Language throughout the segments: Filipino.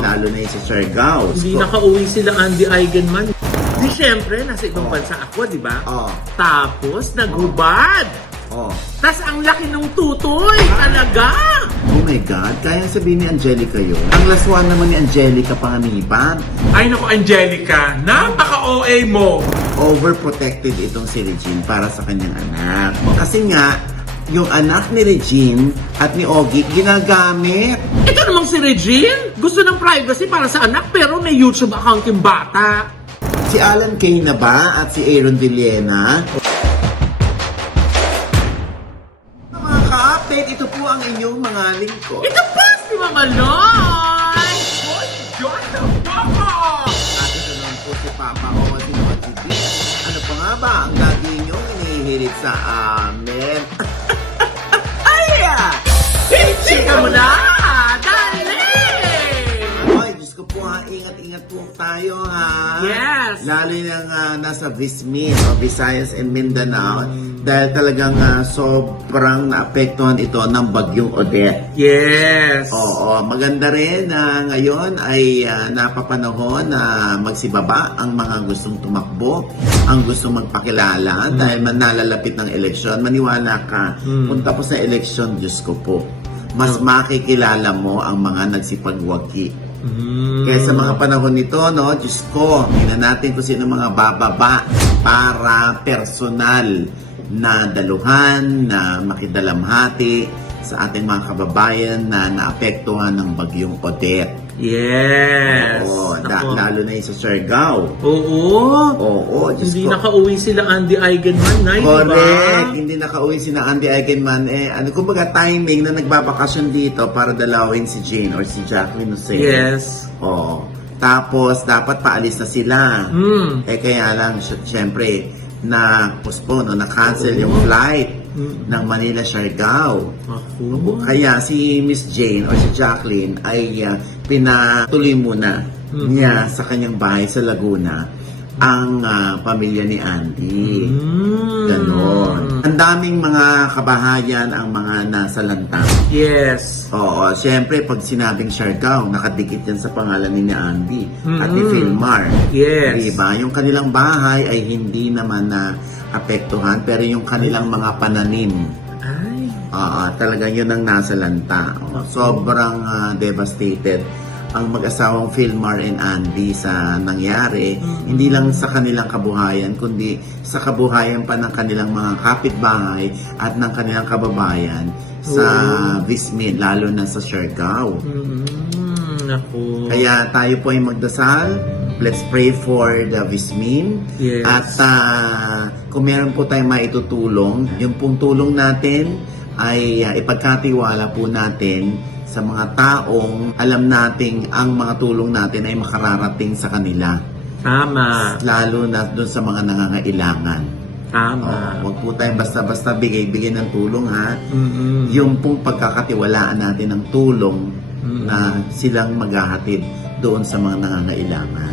lalo na yung sa Siargao. Hindi nakauwi sila Andy Eigenman. Di syempre, nasa ibang bansa ako, di ba? Tapos, naghubad. Tas ang laki ng tutoy, talaga. Oh my God, kaya sabihin ni Angelica yun. Ang laswan naman ni Angelica panganiban. Ay naku, Angelica, napaka-OA mo. Overprotected itong si Regine para sa kanyang anak. Kasi nga, yung anak ni Regine at ni Ogie ginagamit. Ito namang si Regine, gusto ng privacy para sa anak pero may YouTube account yung bata. Si Alan Kay na ba at si Aaron Villena? Mga ka-update, ito po ang inyong mga lingkod. Ito pa si Mama Loy! Hoy, Diyos ng Papa! At ito naman po si Papa o si Mama GB. Ano pa nga ba ang lagi niyong inihirit sa amin? Ay! Chika mo na! Dali! Ay, Diyos ko po ha, ingat-ingat po tayo ha. Yes! Lalo yung nasa Vismin o Visayas and Mindanao dahil talagang sobrang naapektuhan ito ng bagyong Odette. Yes! Oo, maganda rin na ngayon ay napapanahon na magsibaba ang mga gustong tumakbo, ang gustong magpakilala dahil nalalapit ng eleksyon. Maniwala ka, kung tapos na eleksyon, Diyos ko po, mas makikilala mo ang mga nagsipagwagi. Kaya sa mga panahon nito, no, Diyos ko, tingnan natin kung sino mga bababa para personal na daluhan, na makidalamhati sa ating mga kababayan na naapektuhan ng bagyong Odette. Yes! Oo, lalo na yung sa Siargao. Oo! Diyos Hindi ko. nakauwi sila Andy Eigenman, na Correct! Hindi nakauwi si na Andy Eigenman. Kumbaga timing na nagbabakasyon dito para dalawin si Jane or si Jacqueline Jose. Yes. Oo. Tapos, dapat paalis na sila. Kaya lang, syempre, na-postpone o na-cancel yung flight ng Manila Siargao. Kaya si Miss Jane or si Jacqueline ay pinatuloy muna niya sa kanyang bahay sa Laguna ang pamilya ni Andy. Ganon. Ang daming mga kabahayan ang mga nasa lantang. Yes. Oo, siyempre pag sinabing Siargao, nakadikit yan sa pangalan ni Andy at ni Philmar. Yes. Diba? Yung kanilang bahay ay hindi naman na apektuhan, pero yung kanilang mga pananim, Ay. talagang yun ang nasa lanta. Sobrang devastated ang mag-asawang Philmar and Andy sa nangyari, hindi lang sa kanilang kabuhayan, kundi sa kabuhayan pa ng kanilang mga kapitbahay at ng kanilang kababayan sa Vismin, lalo na sa Siargao. Naku. Kaya tayo po ay magdasal. Let's pray for the Vismin. Yes. At kung meron po tayong maitutulong, yung pong tulong natin ay ipagkatiwala po natin sa mga taong alam nating ang mga tulong natin ay makararating sa kanila. Tama. Lalo na doon sa mga nangangailangan. Tama. Huwag po tayong basta-basta bigay ng tulong ha. Yung pong pagkakatiwalaan natin ng tulong na silang maghahatid doon sa mga nangangailangan.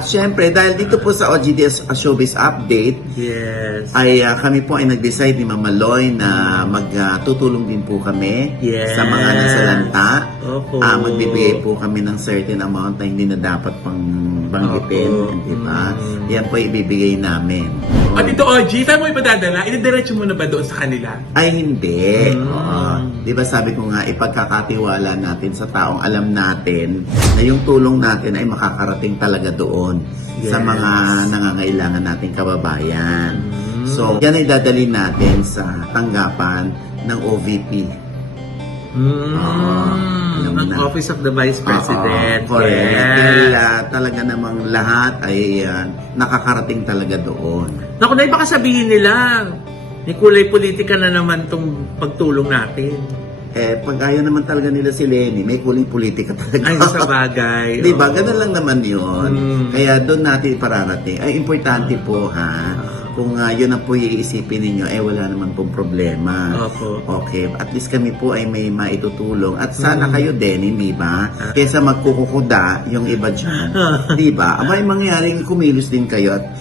Siyempre, dahil dito po sa OGDS Showbiz Update, Yes. ay kami po ay nag-decide ni Mama Loy na magtutulong din po kami sa mga nasa lanta. Magbibigay po kami ng certain amount na hindi na dapat pang banggitin, di ba? Yan po ibibigay namin. At ito, OG, saan mo ipadadala? Inidiretso mo na ba doon sa kanila? Ay, hindi. Di ba sabi ko nga, ipagkakatiwala natin sa taong alam natin na yung tulong natin ay makakarating talaga doon sa mga nangangailangan nating kababayan. So, yan ay dadalhin natin sa tanggapan ng OVP. Ang Office of the Vice President. Correct. Yes. Dahil talaga namang lahat ay nakakarating talaga doon. Naku, na baka sabihin nila, may kulay politika na naman tong pagtulong natin. Pag ayaw naman talaga nila si Lenny, may kuling politika talaga. Ay, sa bagay. Di ba? Ganun lang naman yun. Kaya doon natin ipararating. Ay, importante po ha. Kung yun ang po iisipin ninyo, wala naman pong problema. Opo. Okay. At least kami po ay may maitutulong. At sana kayo din, hindi ba? Kesa magkukukuda yung iba dyan. Di ba? May mangyaring kumilos din kayo at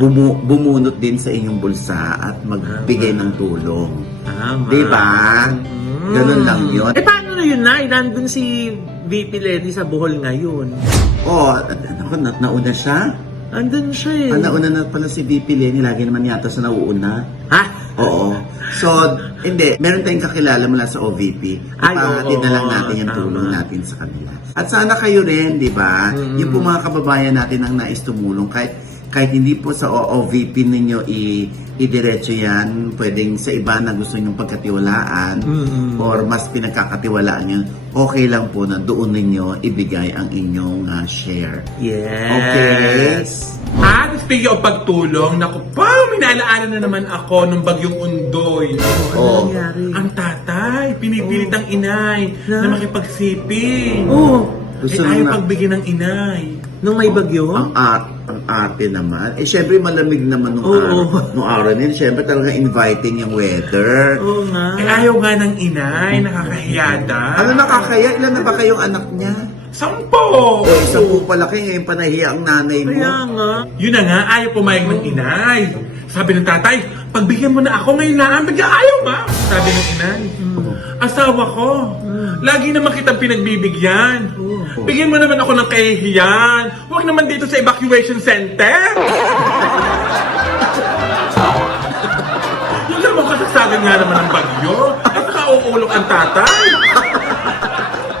bumunot din sa inyong bulsa at magbigay ng tulong. Tama. Di ba? Ganun lang yun. Paano na yun, Nay? Nandun si VP Lenny sa Bohol ngayon. Oh, ako, nauna siya? Andun siya eh. Nauna na pala si VP Lenny. Lagi naman yata sa nauuna. Ha? Oo. So, hindi. Meron tayong kakilala mula sa OVP. Ay, Ipahatid na lang natin yung tama. tulong natin sa kanila. At sana kayo rin, di ba? Yung po mga kababayan natin ang nais tumulong. Kahit hindi po sa OVP ninyo idiretso yan, pwedeng sa iba na gusto nyong pagkatiwalaan or mas pinagkakatiwalaan nyo, okay lang po na doon ninyo ibigay ang inyong share. Yes. Okay. At speaking of pagtulong, naku pa, minalaala na naman ako nung bagyong Undoy. Oh. Nangyari? Ang tatay, pinipilit ang inay na makipagsiping. Oh, Gusto Ayaw na- pagbigyan ng inay. nung may bagyo? Ang ate naman. Syempre malamig naman nung araw na yun. Syempre talaga inviting yung weather. Oo nga. Ayaw nga ng inay, nakakahiyada. Ano nakakaya? Ilan na ba kayong anak niya? 10! O, isang po palaki ngayon panahiya ang nanay mo. Kaya nga. Yun na nga, ayaw pumayag ng inay. Sabi ng tatay, pagbigyan mo na ako ngayon na, bigla ayaw ba? Sabi ng inay, asawa ko, lagi naman kitang pinagbibigyan. Bigyan mo naman ako ng kahihiyan. Huwag naman dito sa evacuation center. Yun naman kasasagan nga naman ng bagyo. At nakauulok ang tatay.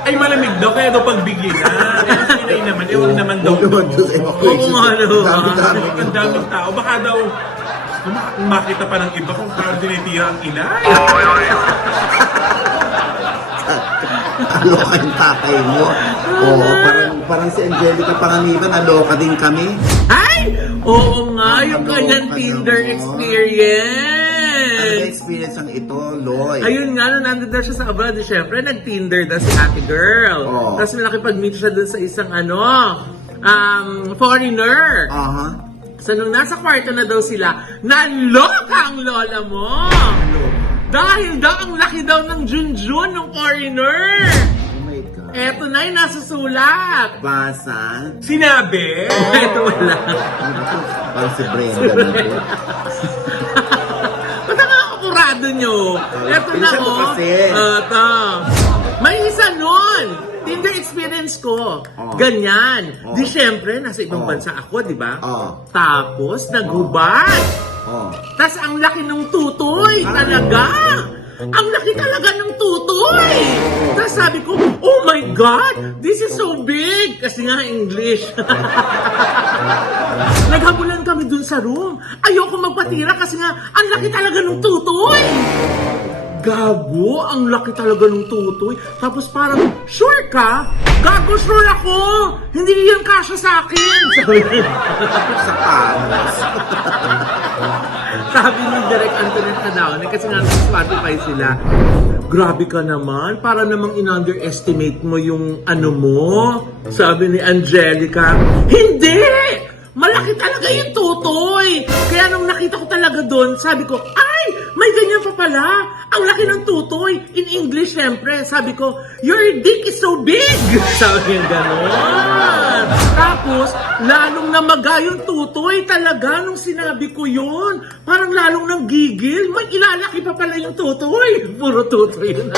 Ay malamig daw, kaya daw pagbigyan na. Eh, sinay naman, eh, huwag naman daw. Huwag naman doon sa evacuation. Oo nga, no. Dami-dami. Ang daming tao, baka daw makita pa ng iba kung parang tinitira ang inay. Aloka yung tatay mo. Oo, parang si Angelica Panganiban, aloka din kami. Ay! Oo nga, yung Ano, kanyang ano Tinder mo? Ano experience. experience ang ito, Loy? Ayun nga, nung nandun daw siya sa abroad, syempre, nag-Tinder daw si ate girl. Oo. Tapos nakipag-meet siya dun sa isang foreigner. Aha. So nung nasa kwarto na daw sila, naloka ang lola mo! Dahil daw ang laki daw ng junjun ng foreigner! Oh my God. Eto na yung nasa sulat! Basa. Sinabi, Eto wala. Parang si Brenda na po. Ba't ang akakurado nyo? Eto na Bilisan mo kasi. Eto. May isa nun! Tinder experience ko. Ganyan. Oh. Di syempre, nasa ibang Oh. bansa ako, di ba? Oh. Tapos, naghubad. Oh. Tas ang laki ng tutoy, talaga. Ang laki talaga ng tutoy. Tas sabi ko, oh my God, this is so big. Kasi nga English. Naghabulan kami dun sa room. Ayoko magpatira kasi nga, ang laki talaga ng tutoy. Gago, ang laki talaga ng tutoy. Tapos parang, sure ka? Gago, sure ako. Hindi yan kasya sa akin. Sabi Sa panos. Sabi ni Direk Antoinette Cadaone, kasi nga sa Spotify sila, grabe ka naman, para namang in-underestimate mo yung ano mo. Sabi ni Angelica, hindi! Malaki talaga yung tutoy! Kaya nung nakita ko talaga doon, sabi ko, ay! May ganyan pa pala! Ang laki ng tutoy! In English, syempre, sabi ko, your dick is so big! Sabi niya gano'n. Tapos, lalong namaga yung tutoy talaga nung sinabi ko yun. Parang lalong nang gigil. May ilalaki pa pala yung tutoy. Puro tutoy yun.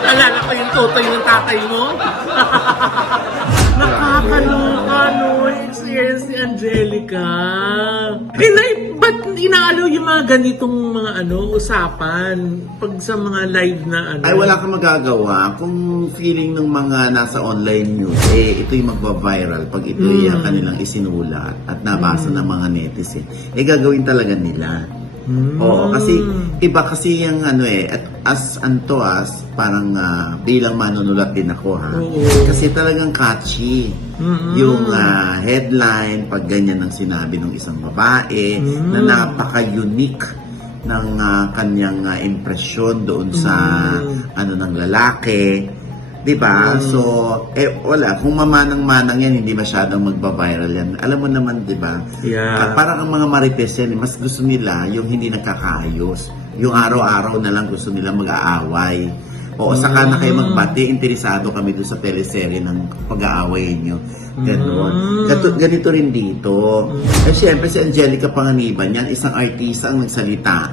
Nalala ko yung tutoy ng tatay mo. Nakakaloka, no? Experience ni Angelica. Inay, ba't inaalaw yung mga ganitong mga usapan pag sa mga live na Ay, wala kang magagawa. Kung feeling ng mga nasa online news, ito'y magbabiral pag ito'y kanilang isinulat at nabasa ng mga netizen. Gagawin talaga nila. Oo, kasi iba kasi yung at as parang bilang manunulat din ako ha. Kasi talagang catchy. Yung headline pag ganyan ang sinabi ng isang babae na napaka-unique ng kanyang impresyon doon sa ng lalaki. Diba? So, wala. Kung mamanang-manang yan, hindi masyadong magbabiral yan. Alam mo naman, diba? Yeah. Parang ang mga marites yan, mas gusto nila yung hindi nakakaayos. Yung araw-araw na lang gusto nila mag-aaway. Oo, saka na kayo magbati, interesado kami doon sa teleserye ng pag-aaway nyo. Ganon. Ganito rin dito. Eh, syempre si Angelica Panganiban, yan, isang artista ang nagsalita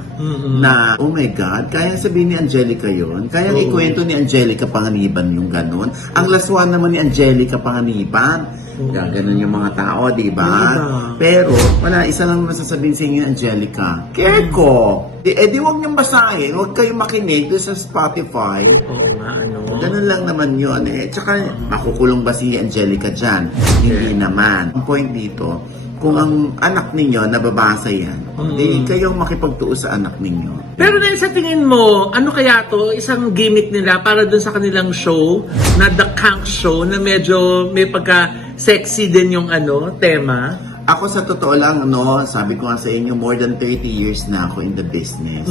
na, oh my God, kaya sabihin ni Angelica yon, kaya ikwento ni Angelica Panganiban yung ganon. Ang laswan naman ni Angelica Panganiban, ganon yung mga tao, di ba? Pero, wala, isa lang masasabihin sa inyo, Angelica. Care ko! Di huwag niyong basahin, huwag kayong makinig doon sa Spotify. Oo nga, ano. Ganun lang naman yun eh. Tsaka, makukulong ba si Angelica dyan? Hindi naman. Ang point dito, kung ang anak ninyo nababasa yan, di kayong makipagtuos sa anak ninyo. Pero dahil sa tingin mo, ano kaya to? Isang gimmick nila para dun sa kanilang show na The Kank Show na medyo may pagka-sexy din yung tema? Ako sa totoo lang, sabi ko nga sa inyo, more than 30 years na ako in the business.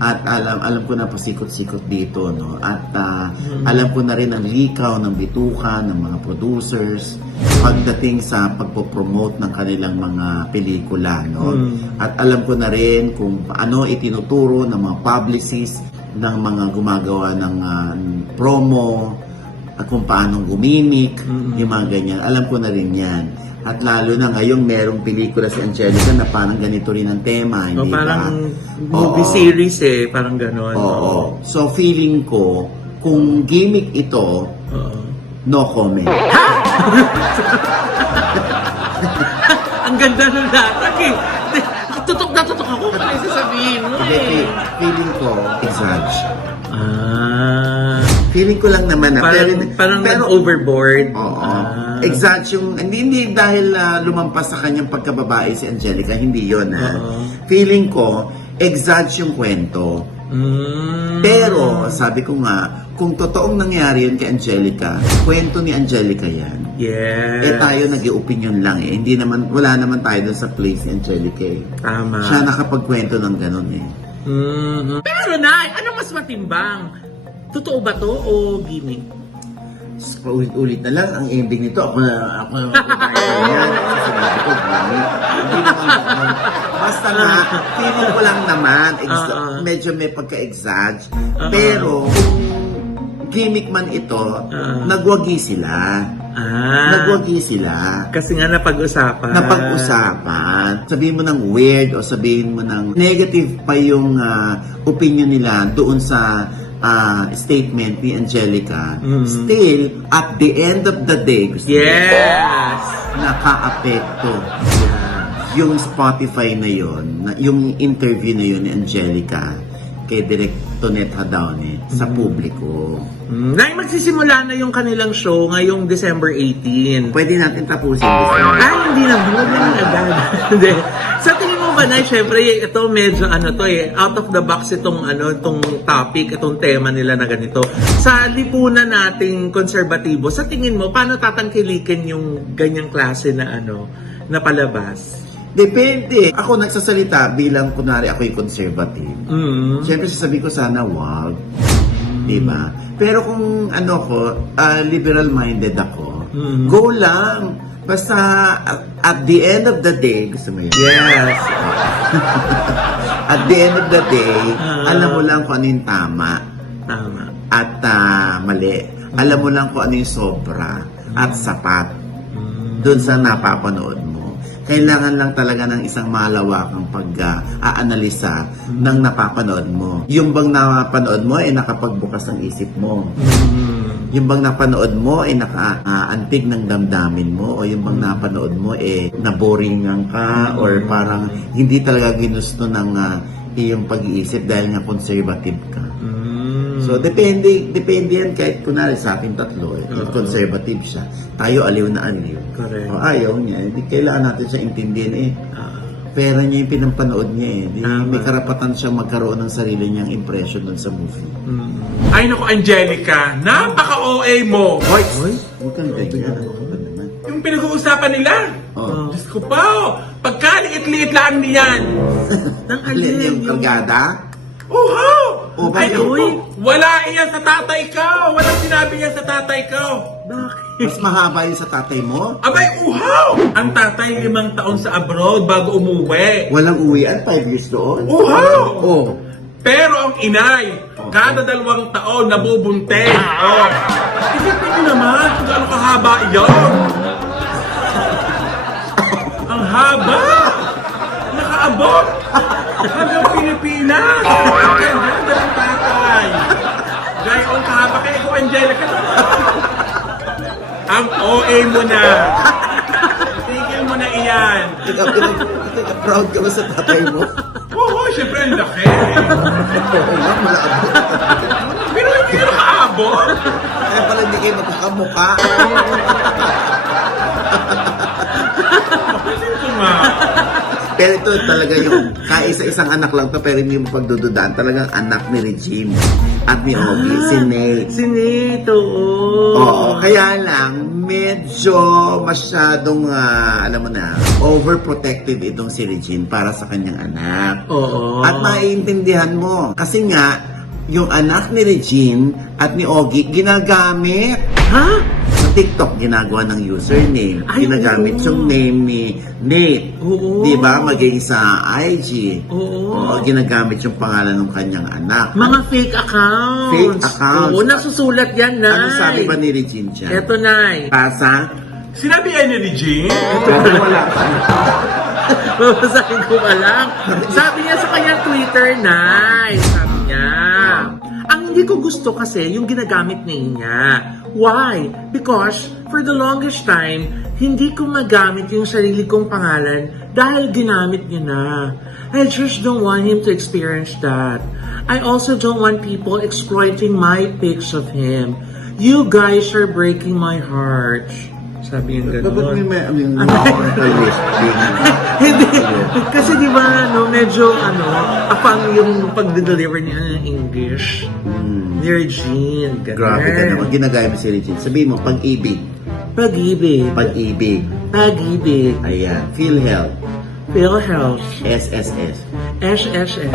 At alam ko na pasikot-sikot dito, no? At alam ko na rin ang likaw ng bituka, ng mga producers, pagdating sa pagpopromote ng kanilang mga pelikula, no? At alam ko na rin kung ano itinuturo ng mga publicists, ng mga gumagawa ng promo, at kung paano gumimik, yung mga ganyan. Alam ko na rin yan. At lalo na ngayong merong pelikula si Angelica na parang ganito rin ang tema, hindi ba? Parang movie series parang gano'n. Oo. So feeling ko, kung gimmick ito, no comment. Ang ganda ng latak Tutok na tutok ako pa yung sasabihin mo Feeling ko, exage. Feeling ko lang naman na. Parang overboard. Oo. Exage yung, hindi dahil lumampas sa kanyang pagkababae si Angelica, hindi yun Feeling ko, exage yung kwento. Pero, sabi ko nga, kung totoong nangyari yun kay Angelica, kwento ni Angelica yan. Yes. Tayo nag-i-opinion lang Hindi naman, wala naman tayo dun sa place ni Angelica Tama. Siya nakapagkwento ng ganun Pero ano mas matimbang? Totoo ba to o gimmick? Paulit-ulit na lang ang ending nito. Ako yan. Sinabi ko, gimmick. Hindi naman basta na, feeling ko lang naman, medyo may pagka-exage. Pero, kung gimmick man ito, nagwagi sila. Nagwagi sila. Kasi nga napag-usapan. Sabihin mo ng weird o sabihin mo ng negative pa yung opinion nila doon sa statement ni Angelica. Still, at the end of the day, naka-apekto yung Spotify na yon, yung interview na yun ni Angelica kay Direk Tonet Hadaone sa publiko. Magsisimula na yung kanilang show ngayong December 18. Pwede natin tapusin. Hindi na. Huwag na agad. Sa tingin mo ba na, syempre, ito medyo out of the box itong topic, itong tema nila na ganito. Sa lipunan nating konserbatibo, sa tingin mo, paano tatangkilikin yung ganyang klase na na palabas? Depende. Ako nagsasalita bilang kunwari ako yung conservative. Siyempre sasabihin ko sana wag. Diba? Pero kung liberal-minded ako, go lang. Basta at the end of the day, gusto mo yun? Yes. At the end of the day, alam mo lang kung ano yung tama. At mali. Alam mo lang kung ano yung sobra at sapat. Doon sa napapanood mo. Kailangan lang talaga ng isang malawakang pag-aanalisa ng napapanood mo. Yung bang napapanood mo ay nakapagbukas ng isip mo. Yung bang napanood mo ay nakaantig ng damdamin mo, o yung bang napanood mo ay naboringan ka, or parang hindi talaga ginusto ng iyong pag-iisip dahil nga conservative ka. So, depende yan kahit kunwari sa ating tatlo. Conservative siya. Tayo aliw na aliw. Correct. O ayaw niya. Hindi kailangan natin siya intindihin pera niya yung pinampanood niya may karapatan siya magkaroon ng sarili niyang impression dun sa movie. Ay naku, Angelica, napaka-OA mo. Hoy! Huwag kang ganyan. Yung pinag-uusapan nila. Diyos ko pa, pagkaliit-liit lang niyan. Alin yung kargada? Ay, wala iyan sa tatay ko. Walang sinabi niya sa tatay ko. Bakit? Mas mahaba yung sa tatay mo? Abay, Ang tatay 5 taon sa abroad bago umuwi. Walang uwian, 5 years doon? Pero ang inay, Kada 2 taon, nabubuntis. Oh. Isipin niyo naman kung gaano kahaba iyon. Ang haba! Nakaabot! Hanggang Pilipinas! Kaya ganda ng tatay! Gayon kahaba kaya ikaw, Angelica. Ang OA mo na! Tigil mo na iyan! Proud ka ba sa tatay mo? Oo, syempre ang laki! Oo nga, malabot. Pero hindi ka nakaabot! Kaya pala hindi kayo magkakamukha. Ito nga! Pero ito talaga yung kaisa-isang anak lang to, pero hindi mo pagdududaan. Talagang anak ni Regine at ni Ogie, si Nate. Si Nate, oo. Oo, kaya lang, medyo masyadong, alam mo na, overprotective itong si Regine para sa kanyang anak. Oo. At maiintindihan mo, kasi nga, yung anak ni Regine at ni Ogie, ginagamit. Ha? Sa TikTok, ginagawa ng username. Ay, Ginagamit oo. yung name ni Nate. Oo. Di ba? Maging sa IG. Oo. Ginagamit yung pangalan ng kanyang anak. Mga fake accounts. Fake accounts. Oo, nasusulat yan, Nay. Ano sabi ba ni Regine dyan? Eto, Nay. Pasa? Sinabi yan ni Regine? Wala pa. Babasahin ko pa lang. Sabi niya sa kanyang Twitter, Nay. Sabi niya. Ang hindi ko gusto kasi yung ginagamit niya. Why? Because for the longest time, hindi ko magamit yung sarili kong pangalan dahil ginamit niya na. I just don't want him to experience that. I also don't want people exploiting my pics of him. You guys are breaking my heart. Sabi yung Bakit gano'n. may listing? Hindi. Kasi di ba, medyo, apang yung pag-deliver niya ng English. Ni Regine. Ganun. Grabe ka naman. Ginagaya mo si Regine. Sabihin mo, pag-ibig. Pag-ibig. Pag-ibig. Pag-ibig. Ayan. PhilHealth. PhilHealth. SSS. SSS.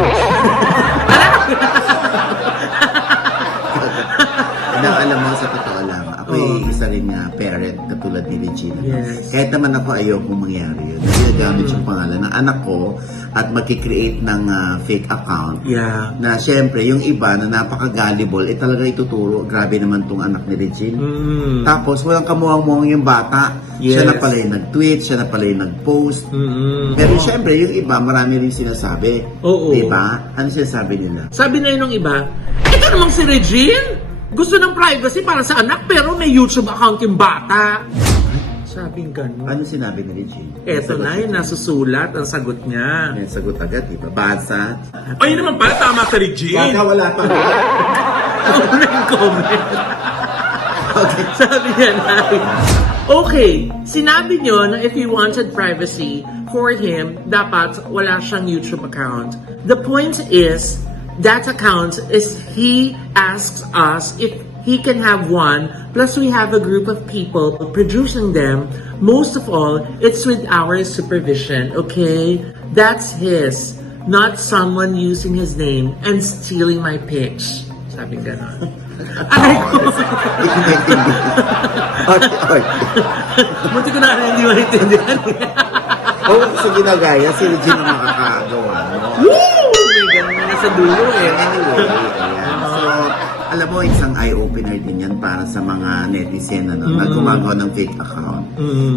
Alam mo, sa totoo lang, ako isa rin nga parent katulad ni Regina. Yes. Kahit naman ako ayokong mangyari yun. Ginagamit yung pangalan ng anak ko at magkikreate ng fake account. Yeah. Na syempre, yung iba na napaka-gullible, talaga ituturo, grabe naman tong anak ni Regine. Tapos, walang kamuhang-muhang yung bata. Siya Yes. na pala yung nag-tweet, siya na pala yung nag-post. Pero syempre, yung iba, marami rin sinasabi. Oo. Diba? Ano sinasabi nila? Sabi na yun ng iba, ito namang si Regine, gusto ng privacy para sa anak pero may YouTube account yung bata. Sabing gano'n. Ano sinabi ni Regine? Eto na yun, nasusulat ang sagot niya. May sagot agad, diba? Basa. O yun naman pala, tama ka Regine. wala pa. Online comment. Sabi niya na, okay, sinabi niyo na if he wanted privacy for him, dapat wala siyang YouTube account. The point is, that account is he asks us if he can have one, plus we have a group of people producing them. Most of all, it's with our supervision, okay? That's his, not someone using his name and stealing my pics. Sabi gano'n. Ay, Munti ko na hindi maintindihan. Oo, kasi ginagaya, si Regine ang makakagawa. No? Woo! May ganun na sa dulo eh. Anyway, ayan. So, alam mo, isang eye-opener din yan para sa mga netizen na gumagawa ng fake account.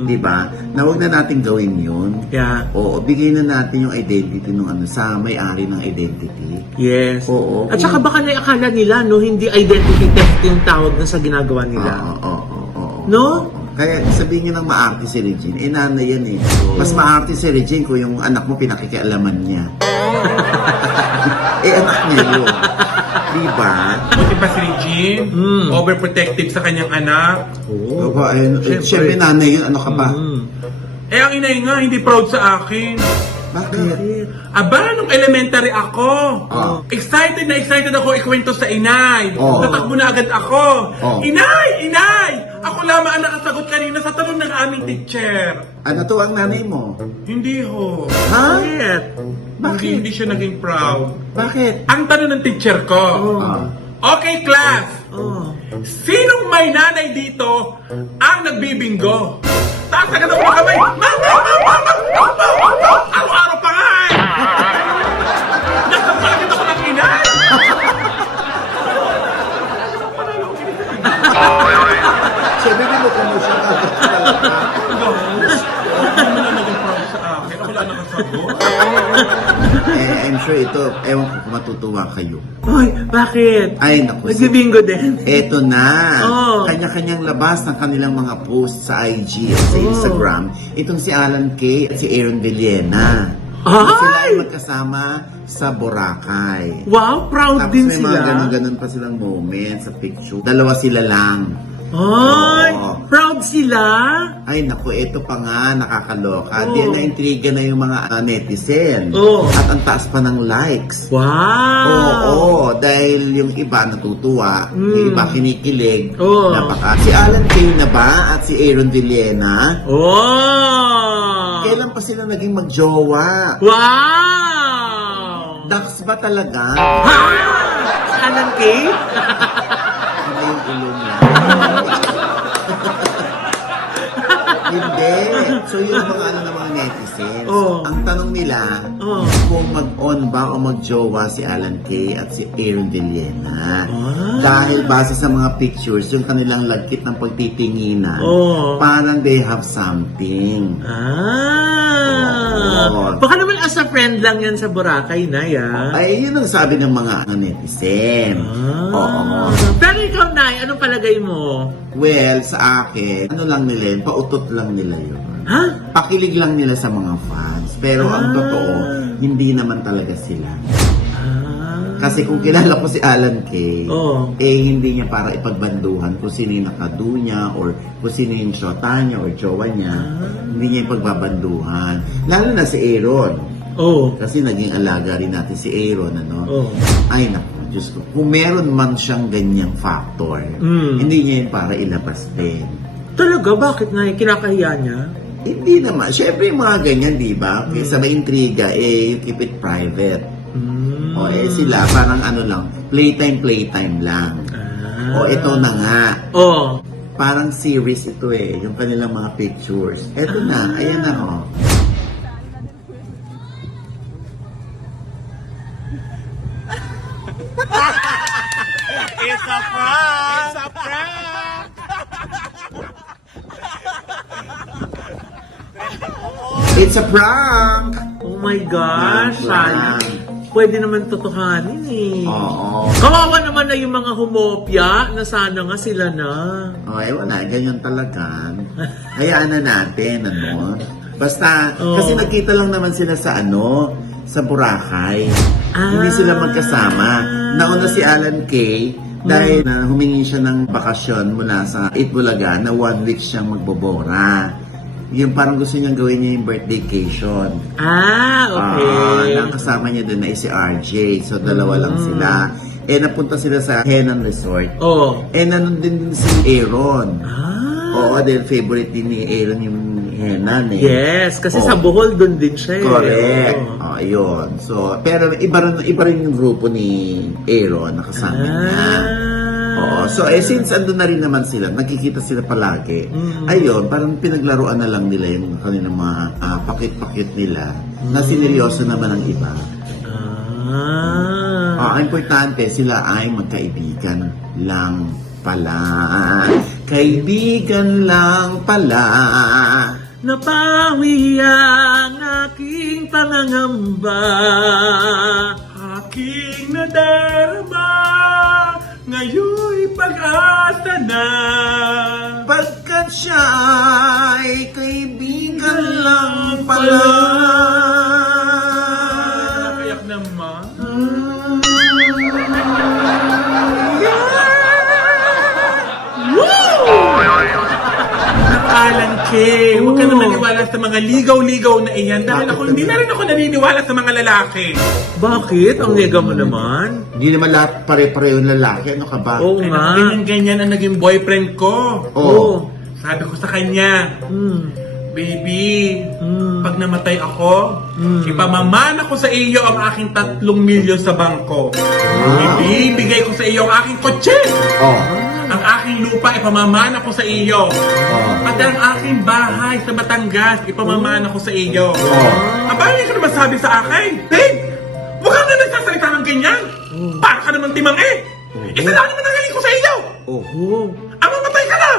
Diba? Na huwag na natin gawin yun. Yeah. Oo, bigay na natin yung identity ng sa may-ari ng identity. Yes. Oo. At saka baka naakala nila, hindi identity theft yung tawag na sa ginagawa nila. Oo. No? Kaya sabihin nyo ng maarte si Regine, nanay yan eh. Mas maarte si Regine kung yung anak mo pinakikialaman niya. Anak niya yun. Diba? Buti pa si Regine, overprotective sa kanyang anak. Oo. Siyempre nanay yun, ano ka ba? Eh, ang inay nga, hindi proud sa akin. Bakit? Aba, nung elementary ako, Oh. excited ako ikwento sa inay. Oh. Tatakbo na agad ako. Oh. Inay! Ako lamang ang nakasagot kanina sa tanong ng aming teacher. Ano to ang nanay mo? Hindi ho. Ha? Bakit? Bakit? Hindi siya naging proud. Bakit? Ang tanong ng teacher ko, okay class, sinong may nanay dito ang nagbibingo? Taas agad ako ng kamay. Araw-araw pa nga eh. Nasampalagit ako ng inay. Siyempre, di mo commercial ka talaga. Hindi mo na naging proud sa akin. Ako wala nakasagot. I'm sure ito, ewan ko kung matutuwa kayo. Uy, bakit? Ay, naku. Nagbibingo din. Eto na. Oh. Kanya-kanyang labas ng kanilang mga posts sa IG at sa Instagram. Itong si Alan Kay at si Aaron Villena. Ay! Sila ay magkasama sa Boracay. Wow, proud Tapos din may sila. mga ganun-ganun pa silang moments sa picture. Dalawa sila lang. Ay, Oo. proud sila. Ay, naku, ito pa nga, nakakaloka. Oo. Di na-intriga na yung mga netizen. Oo. At ang taas pa ng likes. Wow. Oo, dahil yung iba natutuwa, yung iba kinikilig. Oo. Si Alan Kay na ba at si Aaron Villena? Oh. Kailan pa sila naging magjowa? Wow. Dax ba talaga? Ha? Alan Kay? Hindi yung ilong niya. Hindi. So yung mga ano ng mga netizens, Oo. ang tanong nila, Oo. kung mag-on ba o mag-jowa si Alan Kay at si Aaron Villena. Dahil base sa mga pictures, yung kanilang lagkit ng pagtitinginan, Oo. parang they have something. Ah. Oo. Baka naman as a friend lang yan sa Boracay, Nay, ah. Ay, yun ang sabi ng mga netizen. Oo. Pero ikaw, Nay, anong palagay mo? Well, sa akin, ano lang nila yun, pautot lang nila yun. Ha? Pakilig lang nila sa mga fans. Pero ang totoo, hindi naman talaga sila. Kasi kung kilala ko si Alan Kay, Oo. hindi niya para ipagbanduhan kung sino yung nakadu niya or kung sino yung shota niya or jowa niya. Hindi niya ipagbabanduhan. Lalo na si Aaron. Oh. Kasi naging alaga rin natin si Aaron, ano? Oh. Ay, naku, Diyos ko. Kung meron man siyang ganyang factor, hindi niya yun para ilabas din. Talaga? Bakit, Nay? Kinakahiya niya? Hindi naman. Siyempre, yung mga ganyan, di ba? Kaysa may intriga, you keep it private. O, sila, parang ano lang, playtime lang. O, ito na nga. Oh. Parang series ito yung kanilang mga pictures. Ito na, ayan na, It's a prank! It's a prank! It's a prank! Oh my gosh, Yan, sayang. Pwede naman totohanin eh. Oo. Kawawa naman na yung mga humopya na sana nga sila na. O, ewan na, ganyan talaga. Hayaan na natin, ano. Basta, kasi nakita lang naman sila sa sa Boracay. Hindi sila magkasama. Nauna si Alan Kay dahil na humingi siya ng bakasyon mula sa Itbulaga na 1 week siyang magbobora. Yung parang gusto niyang gawin niya yung birthday vacation. Okay. Nakasama niya din na si RJ. So, dalawa lang sila. Napunta sila sa Henan Resort. Oh. Nandun din si Aaron. Oo, dahil favorite din ni Aaron yung Henan Yes, kasi sa Bohol doon din siya eh. Correct. Oh. Ayun. So, pero iba rin yung grupo ni Aaron nakasama niya. Oo. So, since andun na rin naman sila, nakikita sila palagi. Ayun, parang pinaglaruan na lang nila yung kanilang mga pakit-pakit nila na sineryoso naman ang iba. Ang importante, sila ay magkaibigan lang pala. Kaibigan lang pala. Napawi ang aking pangangamba. Aking nadarama, ngayon'y pag-asa na. Pagkat siya ay kaibigan lang pala. Kayak naman. Alan Kay, huwag ka na maniwala sa mga ligaw-ligaw na iyan dahil ako hindi na rin ako naniniwala sa mga lalaki. Bakit? Ang nega mo naman. Hindi naman lahat pare-pareho yung lalaki. Ano ka ba? Oo Ay, nga. ganyan-ganyan ang naging boyfriend ko. Oo. Sabi ko sa kanya, baby, pag namatay ako, ipamamana ko sa iyo ang aking 3 milyon sa bangko. Ibibigay ko sa iyo ang aking kotse. Ang aking lupa, ipamamana ko sa iyo. Pati ang aking bahay sa Batangas, ipamamana ko sa iyo. Aba, hindi ka naman sabi sa akin, babe, huwag ka na nagsasalita ng ganyan. Para ka naman timang Isa lang naman ang galing ko sa iyo. Oh. Ang mamatay ka na!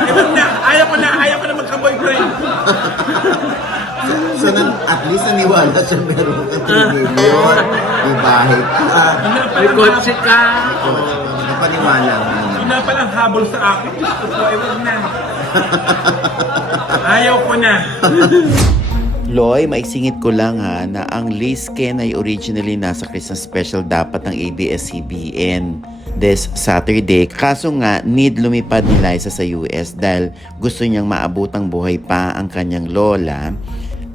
Ewan na, ayaw ko na magka-boyfriend. So, at least naniwala siya meron ka 3 million. Ibahit ka. May kotse ka. Napaniwala mo naman. Yun na palang habol sa akin. Gusto ko, ewan na. Ayaw ko na. Loy, maisingit ko lang ha na ang Liz Ken ay originally nasa Christmas special dapat ng ABS-CBN this Saturday. Kaso nga, need lumipad ni Liza sa US dahil gusto niyang maabutang buhay pa ang kanyang lola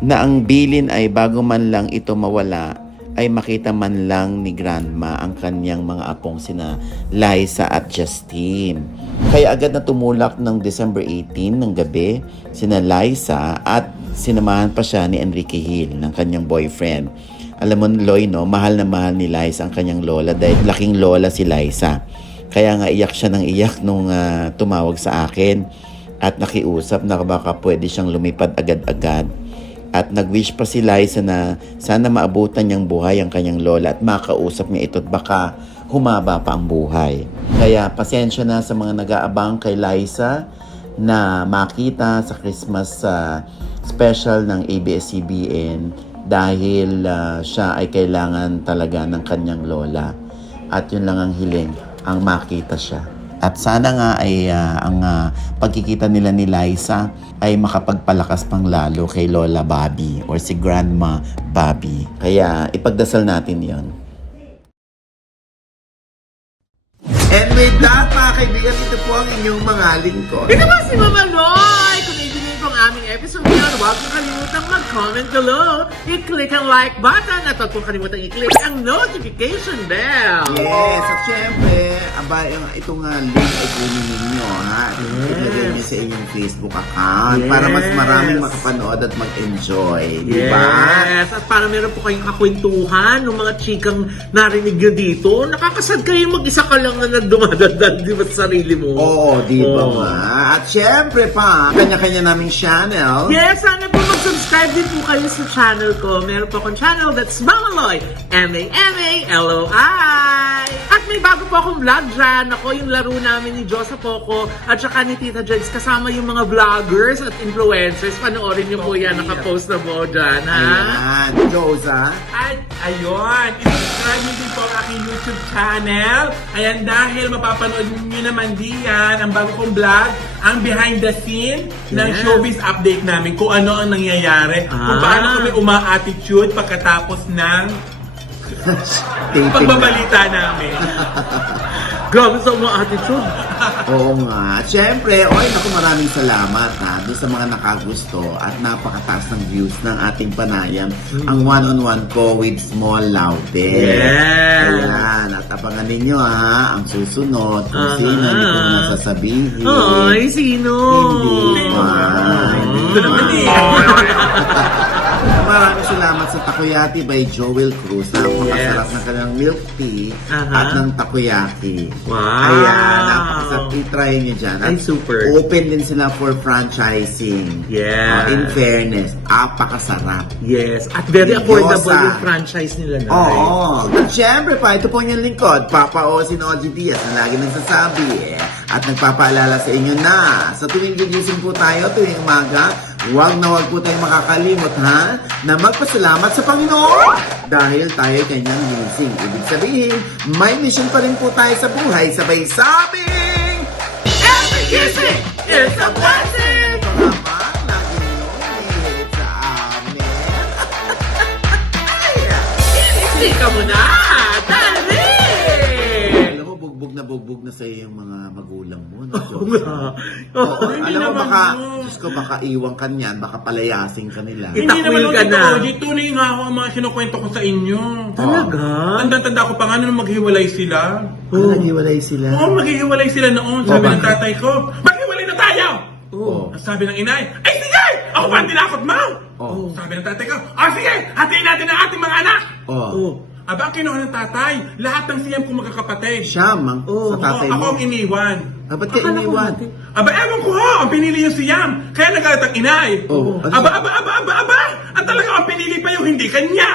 na ang bilin ay bago man lang ito mawala ay makita man lang ni Grandma ang kanyang mga apong sina Liza at Justine. Kaya agad na tumulak ng December 18 ng gabi sina Liza at sinamahan pa siya ni Enrique Hill ng kanyang boyfriend. Alam mo, Loy, no, mahal na mahal ni Liza ang kanyang lola dahil laking lola si Liza. Kaya nga iyak siya ng iyak nung tumawag sa akin at nakiusap na baka pwede siyang lumipad agad-agad. At nag-wish pa si Liza na sana maabutan niyang buhay ang kanyang lola at makausap niya ito at baka humaba pa ang buhay. Kaya pasensya na sa mga nag-aabang kay Liza na makita sa Christmas special ng ABS-CBN dahil siya ay kailangan talaga ng kanyang lola. At yun lang ang hiling, ang makita siya. At sana nga ay ang pagkikita nila ni Liza ay makapagpalakas pang lalo kay Lola Bobby or si Grandma Bobby. Kaya ipagdasal natin yon. And with that, mga kaibigan, ito po ang inyong mga lingkod. Ito ba si Mama Loy? Kung naibigan po ang aming episode ngayon, huwag kong kalimutang mag-comment below. I-click ang like button at huwag kong kalimutang i-click ang notification bell. Yes, at syempre, ito nga link ay kunin ninyo, ha? Ilagay niyo sa inyong Facebook account para mas maraming makapanood at mag-enjoy. Di ba? Yes, at para meron po kayong kakwentuhan ng mga chikang narinig nyo dito, nakakasad kayo mag-isa ka lang na nagdumadaldal, di ba, sa sarili mo? Oo, di ba nga? At syempre pa, kanya-kanya naming channel. Yes, sana po mag-subscribe din po kayo sa channel ko. Meron po akong channel that's Mamaloy, M-A-M-A-L-O-I. At may bago po akong vlog dyan. Ako yung laro namin ni Josa Poco at saka ni Tita Jens kasama yung mga vloggers at influencers. Panoorin niyo po yan, nakapost na po dyan, ha? Ayan, Josa. At ayun, i-subscribe niyo din po ang aking YouTube channel. Ayan, dahil mapapanood niyo naman diyan ang bago kong vlog, ang behind the scene ng Yes. showbiz update namin, kung ano ang nangyayari, kung paano kami uma-attitude pagkatapos ng Taping na. pagbabalita namin. Grabe sa mga attitude. Oo nga. At syempre, naku, maraming salamat doon sa mga nakagusto at napakataas ng views ng ating panayam. Ang one-on-one ko with Small Laude. Yes. Ayan. At abangan ninyo ang susunod kung sino hindi ko nasasabihin. Ay, sino? Hindi pa. Ito naman eh. Maraming salamat sa Takoyaki by Joel Cruz na ang makasarap ng kanyang milk tea at ng takoyaki. Wow. Ayan, napakasarap. I-try nyo dyan. Ay, At super. Open din sila for franchising. Yeah. In fairness, napakasarap. Yes. At very affordable Diyosa. yung franchise nila na. Oo. At syempre pa, ito po yung lingkod, Papa Osin OG Diaz na lagi nagsasabi at nagpapaalala sa inyo na sa tuwing gigising po tayo, tuwing umaga, huwag na huwag po tayong makakalimot na magpasalamat sa Panginoon dahil tayo kanyang gising. Ibig sabihin, may mission pa rin po tayo sa buhay, sabay sabing Every gising is a blessing! Pangama, lagi niyong hihilip sa amin. Hindi ka mo na! Dali! Alam mo, bugbog na sa iyo yung mga magulang mo. No, Oo nga. Oo, Hindi alam mo, naman baka, mo. Diyos ko, baka iwan ka niyan, baka palayasin ka nila. Itakwil Hindi naman ka na. totoo. Di tunay nga ako ang mga kinukwento ko sa inyo. Talaga? Tanda-tanda ko pa nga nung maghiwalay sila. Ano, naghiwalay sila? Oo, maghihiwalay sila noon. Sabi ng tatay ko, maghiwalay na tayo! Oo. Sabi ng inay, ay sige! Ako pa ang tinakot mo! Oo. Sabi ng tatay ko, sige! Hatiin natin ang ating mga anak! Oh. Aba, ang kinuha ng tatay, lahat ng siyam kong magkakapatid. Siyam, sa tatay Ako mo. ang iniwan. Ba't ka iniwan? Aba, ewan ko ho, ang pinili yung siyam. Kaya nagalit ang inay. Oo. Aba! Ang talaga ang pinili pa yung hindi kanya.